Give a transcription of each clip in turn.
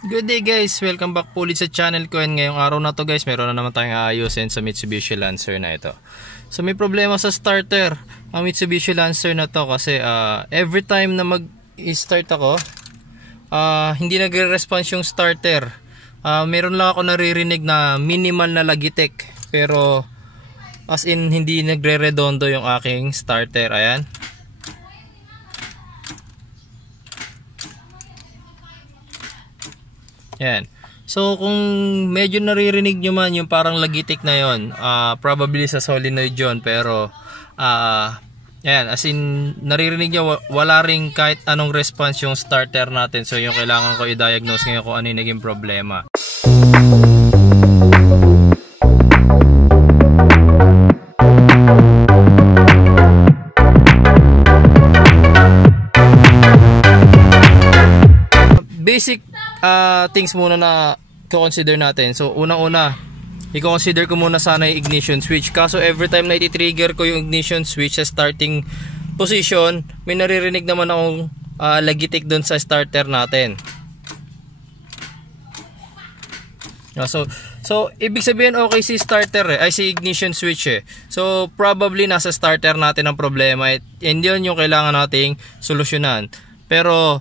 Good day guys, welcome back po ulit sa channel ko. And ngayong araw na to guys, meron na naman tayong aayusin sa Mitsubishi Lancer na ito. So may problema sa starter ang Mitsubishi Lancer na to kasi every time na mag-start ako, hindi nagre-response yung starter. Meron lang ako naririnig na minimal na lagitik, pero as in hindi nagre-redondo yung aking starter. Ayan. Yan. So kung medyo naririnig nyo man yung parang lagitik na yon, probably sa solenoid yon, pero yan, as in naririnig nyo wala ring kahit anong response yung starter natin. So yung kailangan ko i-diagnose ngayon kung ano yung naging problema. Basic things muna na consider natin. So unang-una, i-consider ko muna sana yung ignition switch. Kaso every time na i-trigger ko yung ignition switch sa starting position, may naririnig naman akong lagitik doon sa starter natin. So ibig sabihin okay si starter ay si ignition switch So probably nasa starter natin ang problema, and yun yung kailangan nating solusyonan. Pero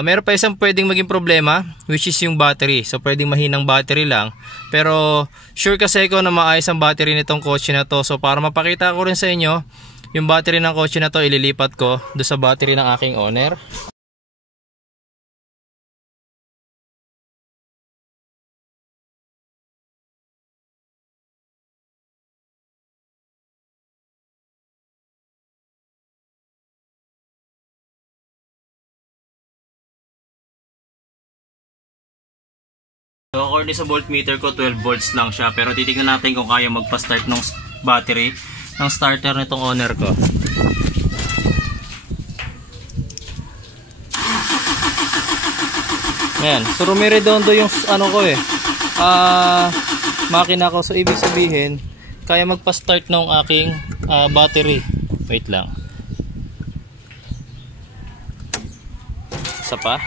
meron pa isang pwedeng maging problema, which is yung battery. So pwedeng mahinang battery lang, pero sure kasi ako na maayos ang battery nitong kotse na to. So para mapakita ko rin sa inyo yung battery ng kotse na to, ililipat ko do sa battery ng aking owner. So according sa voltmeter ko, 12 volts lang siya, pero titingnan natin kung kaya magpa-start ng battery ng starter nitong owner ko. Ayan, so rumiredondo yung ano ko makina ko. So ibig sabihin kaya magpa-start ng aking battery. Wait lang. Isa pa.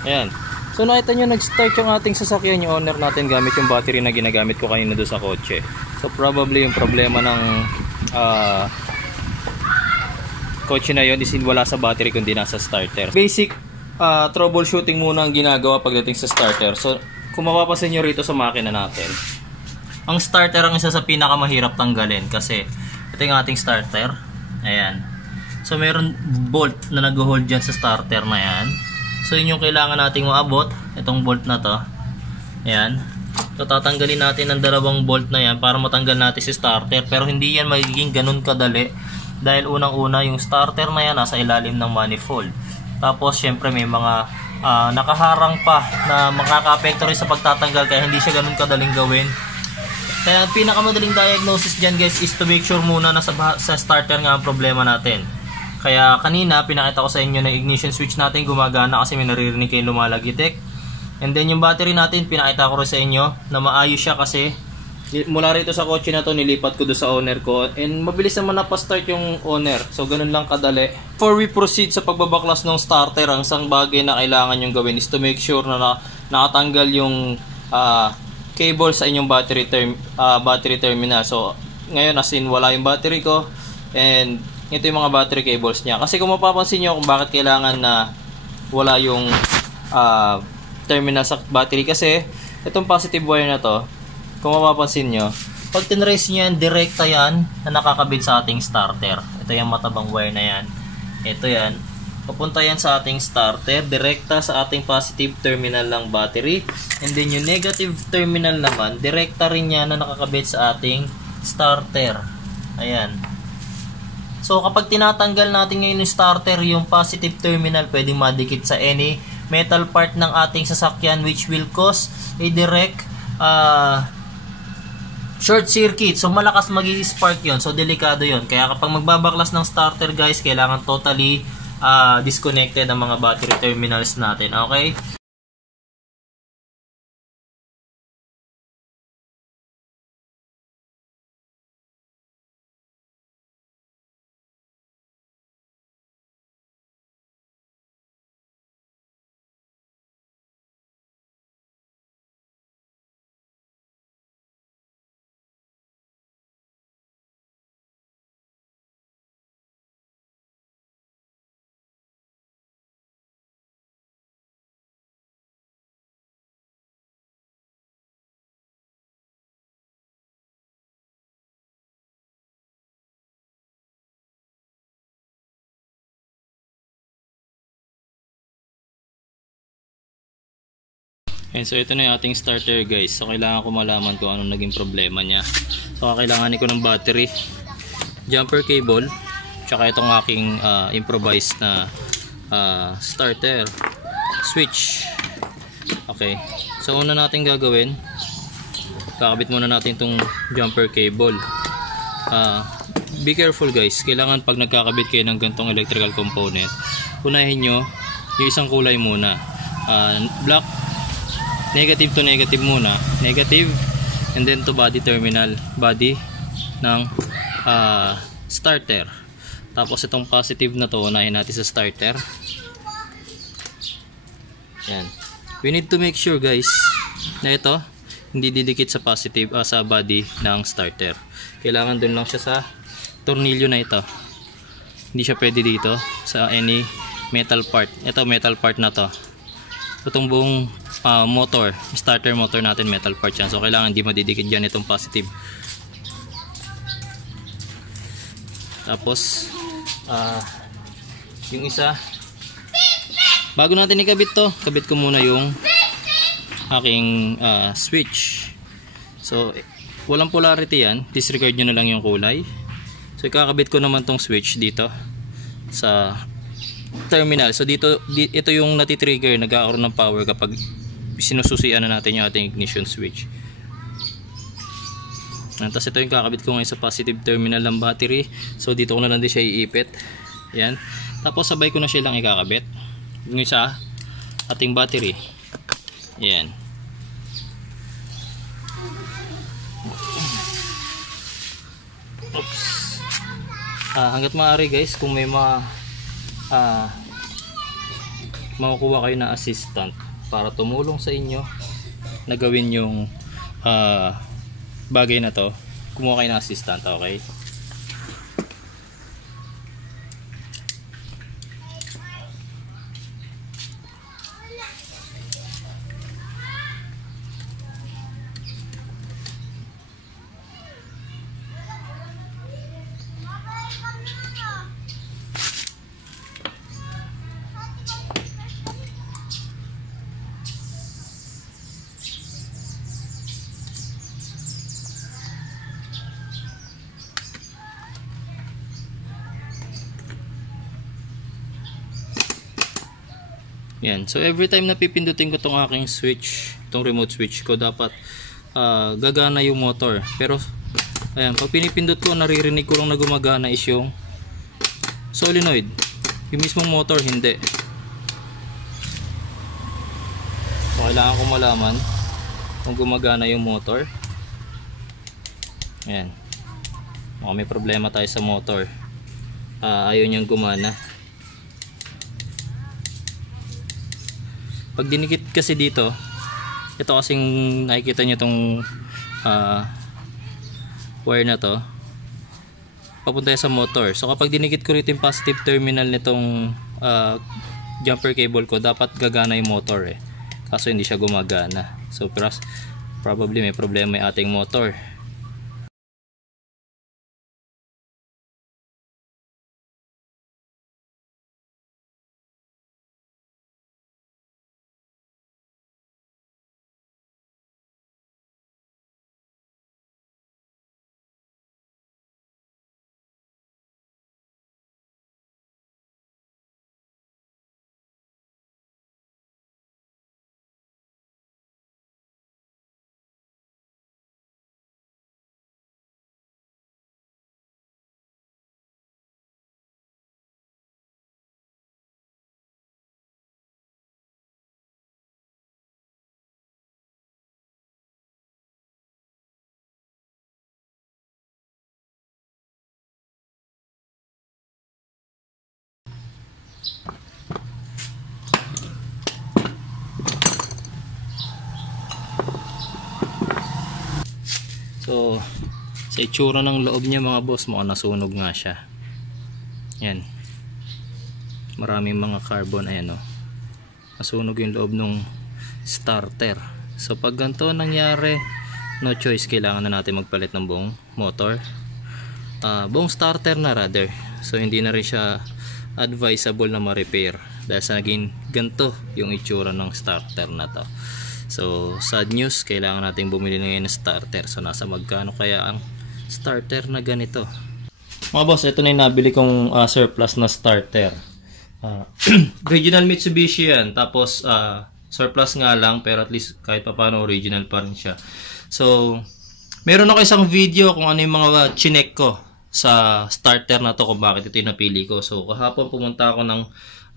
Ayan. So nakita nyo nag-start yung ating sasakyan, yung owner natin, gamit yung battery na ginagamit ko kanina doon sa kotse. So probably yung problema ng kotse na yun is wala sa battery kundi nasa starter. Basic troubleshooting muna ang ginagawa pagdating sa starter. So kung mapapasin nyo rito sa makina natin, ang starter ang isa sa pinakamahirap tanggalin kasi ito yung ating starter. Ayan. So meron bolt na nag-hold dyan sa starter na yan. So yun yung kailangan nating maabot, itong bolt na to. Ayan. So tatanggalin natin ang dalawang bolt na yan para matanggal natin si starter. Pero hindi yan magiging ganun kadali, dahil unang-una yung starter na yan nasa ilalim ng manifold. Tapos syempre may mga nakaharang pa na makaka-apekto rin sa pagtatanggal, kaya hindi siya ganun kadaling gawin. Kaya pinakamadaling diagnosis dyan guys is to make sure muna na sa starter nga ang problema natin. Kaya kanina pinakita ko sa inyo na ignition switch natin gumagana kasi may naririnig kayong lumalagitik. And then yung battery natin pinakita ko rin sa inyo na maayos siya kasi mula rito sa kotse na to nilipat ko doon sa owner ko. And mabilis naman napastart yung owner. So ganun lang kadali. Before we proceed sa pagbabaklas ng starter, ang isang bagay na kailangan yung gawin is to make sure na nakatanggal yung cable sa inyong battery terminal. So ngayon as in wala yung battery ko, and ito yung mga battery cables niya. Kasi kung mapapansin nyo kung bakit kailangan na wala yung terminal sa battery, kasi itong positive wire na to, kung mapapansin nyo, pag tinrace nyo yan, direkta yan na nakakabit sa ating starter. Ito yung matabang wire na yan. Ito yan. Papunta yan sa ating starter, direkta sa ating positive terminal ng battery. And then yung negative terminal naman, direkta rin yan na nakakabit sa ating starter. Ayan. So kapag tinatanggal natin ngayon yung starter, yung positive terminal pwedeng madikit sa any metal part ng ating sasakyan, which will cause a direct short circuit. So malakas magi-spark yon. So delikado yon. Kaya kapag magbabaklas ng starter guys, kailangan totally disconnected ang mga battery terminals natin. Okay? And so ito na yung ating starter guys. So kailangan ko malaman kung anong naging problema niya. So kailanganin ko ng battery, jumper cable, tsaka itong aking improvised na starter switch. Okay, so una natin gagawin, kakabit muna natin itong jumper cable. Be careful guys, kailangan pag nagkakabit kayo ng gantong electrical component, unahin nyo yung isang kulay muna, black, negative to negative muna, negative, and then to body terminal, body ng starter. Tapos itong positive na to, unahin natin sa starter. Yan. We need to make sure guys na ito hindi didikit sa positive, sa body ng starter. Kailangan dun lang siya sa tornilyo na ito. Hindi siya pwede dito sa any metal part. Ito metal part na to. Itong buong motor, starter motor natin metal part yan. So kailangan hindi madidikit dyan itong positive. Tapos yung isa, bago natin ikabit to, kabit ko muna yung aking switch. So walang polarity yan, disregard nyo na lang yung kulay. So ikakabit ko naman tong switch dito sa terminal. So dito, ito yung natitrigger, nagkakaroon ng power kapag sinususian na natin yung ating ignition switch. Tapos ito yung kakabit ko ngayon sa positive terminal ng battery. So dito ko na lang din siya iipit. Yan. Tapos sabay ko na siya lang ikakabit yung sa ating battery. Yan. Oops. Hanggat maaari guys, kung may makukuha kayo na assistant para tumulong sa inyo na gawin yung bagay na to, kumuha kayo na assistant, okay? Yan. So every time na pipindutin ko tong aking switch, tong remote switch ko, dapat gagana yung motor. Pero ayan, pag pinipindot ko, naririnig ko lang na gumagana is yung solenoid. Yung mismong motor hindi. So kailangan ko malaman kung gumagana yung motor. Ayan. May problema tayo sa motor. Ayaw niyang gumana. Pag dinikit kasi dito, ito kasing nakikita nyo itong wire na to, papunta sa motor. So kapag dinikit ko rito yung positive terminal nitong jumper cable ko, dapat gagana yung motor eh. Kaso hindi siya gumagana. So probably may problema yung ating motor. So sa itsura ng loob niya mga boss, mukhang nasunog nga siya. Yan, maraming mga carbon. Ayan o, nasunog yung loob ng starter. So pag ganito nangyari, no choice, kailangan na natin magpalit ng buong motor, buong starter na rather. So hindi na rin siya advisable na ma-repair dahil sa naging ganito yung itsura ng starter na to. So sad news, kailangan natin bumili ngayon ng starter. So nasa magkano kaya ang starter na ganito? Mga boss, ito na yung nabili kong surplus na starter. Original Mitsubishi yan. Tapos surplus nga lang, pero at least kahit pa paano original pa rin siya. So meron ako isang video kung ano yung mga chinek ko sa starter na to, kung bakit ito yung napili ko. So kahapon pumunta ako ng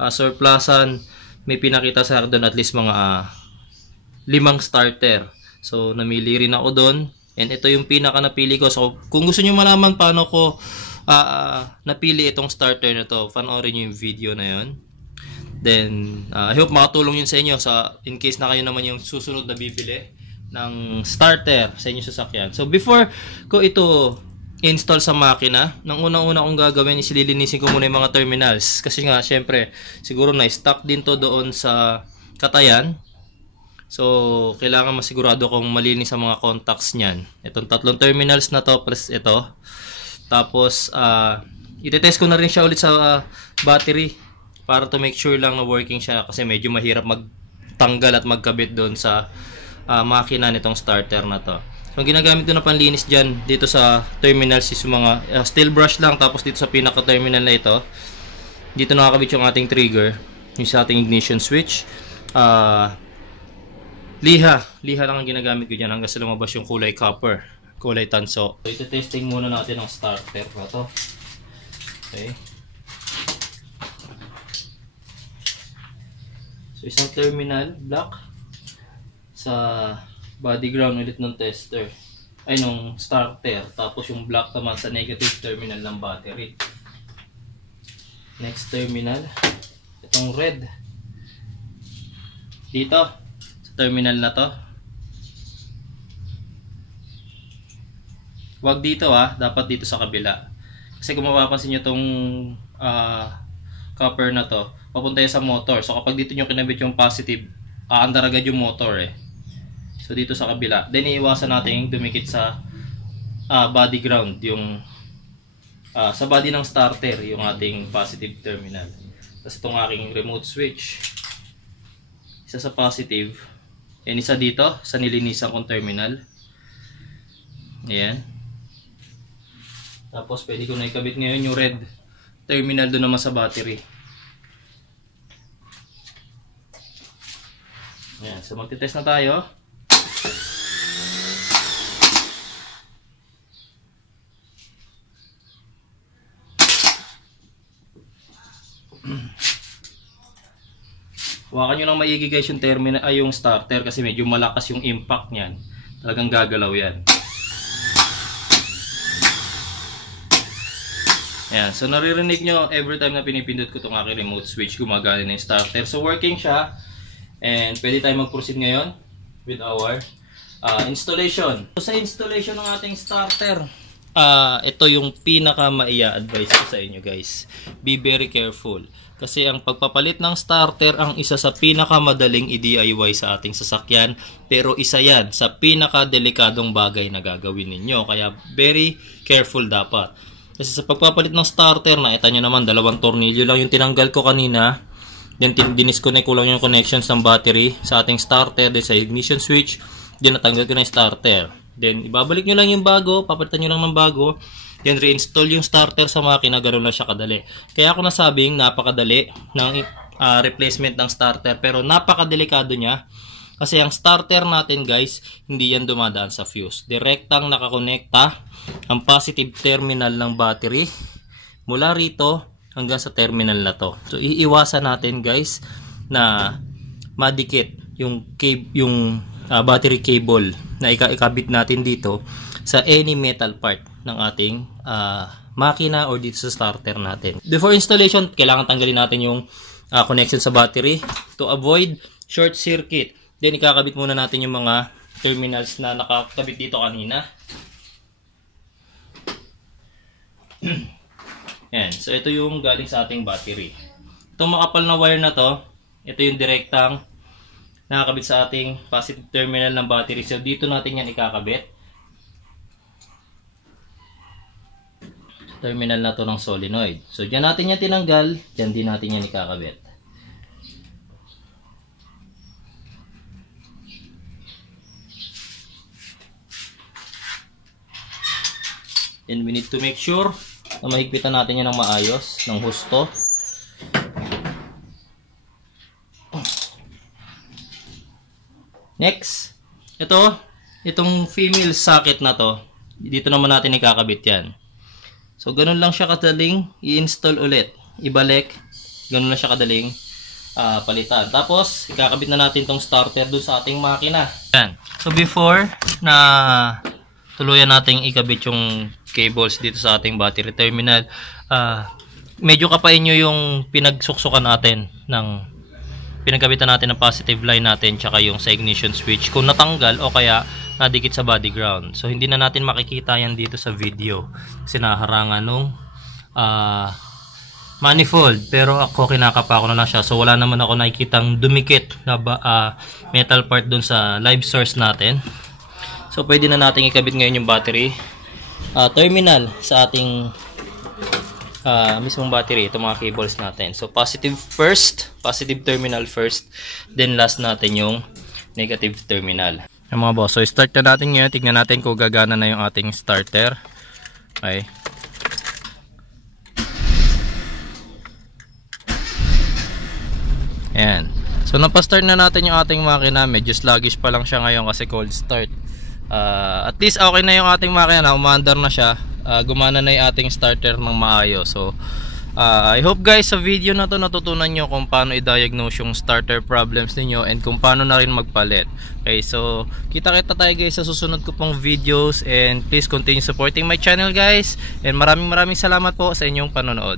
surplusan, may pinakita sa akin doon at least mga 5 starter. So namili rin ako doon, and ito yung pinaka napili ko. So kung gusto niyo malaman paano ko napili itong starter na to, panoorin niyo yung video na yon. Then I hope makatulong yun sa inyo in case na kayo naman yung susunod na bibili ng starter sa inyong sasakyan. So before ko ito install sa makina, nang unang-una kong gagawin is lilinisin ko muna yung mga terminals. Kasi nga syempre siguro na-stuck din to doon sa katayan. So kailangan masigurado kong malinis ang mga contacts niyan. Itong 3 terminals na to plus ito. Tapos i-test ko na rin siya ulit sa battery para to make sure lang na working siya, kasi medyo mahirap magtanggal at magkabit doon sa makina nitong starter na to. So ang ginagamit ko na panlinis dyan dito sa terminals is mga steel brush lang. Tapos dito sa pinaka terminal na ito, dito nakakabit yung ating trigger, yung sa ating ignition switch. Liha lang ang ginagamit ko dyan hanggang sa lumabas yung kulay copper, kulay tanso. So ito testing muna natin ang starter na to. Okay. So isang terminal black sa body ground ulit ng tester, ay nung starter. Tapos yung black naman sa negative terminal ng battery. Next terminal, itong red dito sa terminal na to. Wag dito dapat dito sa kabila. Kasi kung mapapansin nyo itong copper na to, papunta yan sa motor. So kapag dito nyo kinabit yung positive, aandar agad yung motor So dito sa kabila. Then iiwasan natin dumikit sa body ground, yung sa body ng starter, yung ating positive terminal. Tapos itong aking remote switch, isa sa positive, and isa dito sa nilinisan kong terminal. Ayan. Tapos pwede ko na ikabit ngayon yung red terminal doon naman sa battery. Ayan. So magte-test na tayo. Hawakan nyo lang maigi guys yung terminal, yung starter, kasi medyo malakas yung impact niyan. Talagang gagalaw yan. Ayan, so naririnig nyo every time na pinipindot ko itong aking remote switch, gumagana na yung starter. So working siya, and pwede tayo mag-proceed ngayon with our installation. So sa installation ng ating starter, ito yung pinaka maia-advise ko sa inyo guys. Be very careful. Kasi ang pagpapalit ng starter ang isa sa pinakamadaling i-DIY sa ating sasakyan. Pero isa yan sa pinakadelikadong bagay na gagawin ninyo. Kaya very careful dapat. Kasi sa pagpapalit ng starter, nakita nyo naman, 2 tornilyo lang yung tinanggal ko kanina. Then dinisconnect ko lang yung connections ng battery sa ating starter, then sa ignition switch. Then natanggal ko na yung starter. Then ibabalik nyo lang yung bago, papalitan nyo lang ng bago. Then reinstall yung starter sa makina, ganoon na siya kadali. Kaya ako nasabing napakadali ng replacement ng starter, pero napakadelikado niya. Kasi ang starter natin guys, hindi yan dumadaan sa fuse. Direktang nakakonekta ang positive terminal ng battery mula rito hanggang sa terminal na to. So iiwasan natin guys na madikit yung battery cable na ikabit natin dito sa any metal part ng ating makina or dito sa starter natin. Before installation, kailangan tanggalin natin yung connection sa battery to avoid short circuit. Then ikakabit muna natin yung mga terminals na nakakabit dito kanina. Yan. So ito yung galing sa ating battery. Itong makapal na wire na to, ito yung direktang nakakabit sa ating positive terminal ng battery. So dito natin yan ikakabit. Terminal na to ng solenoid. So dyan natin yan tinanggal, dyan din natin yan ikakabit. And we need to make sure na mahigpitan natin yan ng maayos, ng husto. Next, itong female socket na to, dito naman natin ikakabit yan. So, ganun lang siya kadaling i-install ulit. Ibalik, ganun lang siya kadaling palitan. Tapos, ikakabit na natin tong starter dun sa ating makina. Yan. So, before na tuluyan nating ikabit yung cables dito sa ating battery terminal, medyo kapain nyo yung pinagsuksukan natin ng pinagkabitan natin ng positive line natin tsaka yung sa ignition switch kung natanggal o kaya nadikit sa body ground. So hindi na natin makikita yan dito sa video kasi naharangan nung manifold, pero ako kinakapa ko na lang siya, so wala naman ako nakikitang dumikit na metal part dun sa live source natin. So pwede na natin ikabit ngayon yung battery terminal sa ating mismong battery, itong mga cables natin. So positive terminal first, then last natin yung negative terminal. Yung mga boss, so start na natin ngayon. Tignan natin kung gagana na yung ating starter. Okay. Ayan. So napastart na natin yung ating makina. Medyo sluggish pa lang siya ngayon kasi cold start. At least okay na yung ating makina, umaandar na siya. Gumana na yung ating starter ng maayos. So I hope guys sa video na to natutunan nyo kung paano i-diagnose yung starter problems niyo and kung paano na rin magpalit. Okay, so kita-kita tayo guys sa susunod ko pong videos, and please continue supporting my channel guys, and maraming salamat po sa inyong panonood.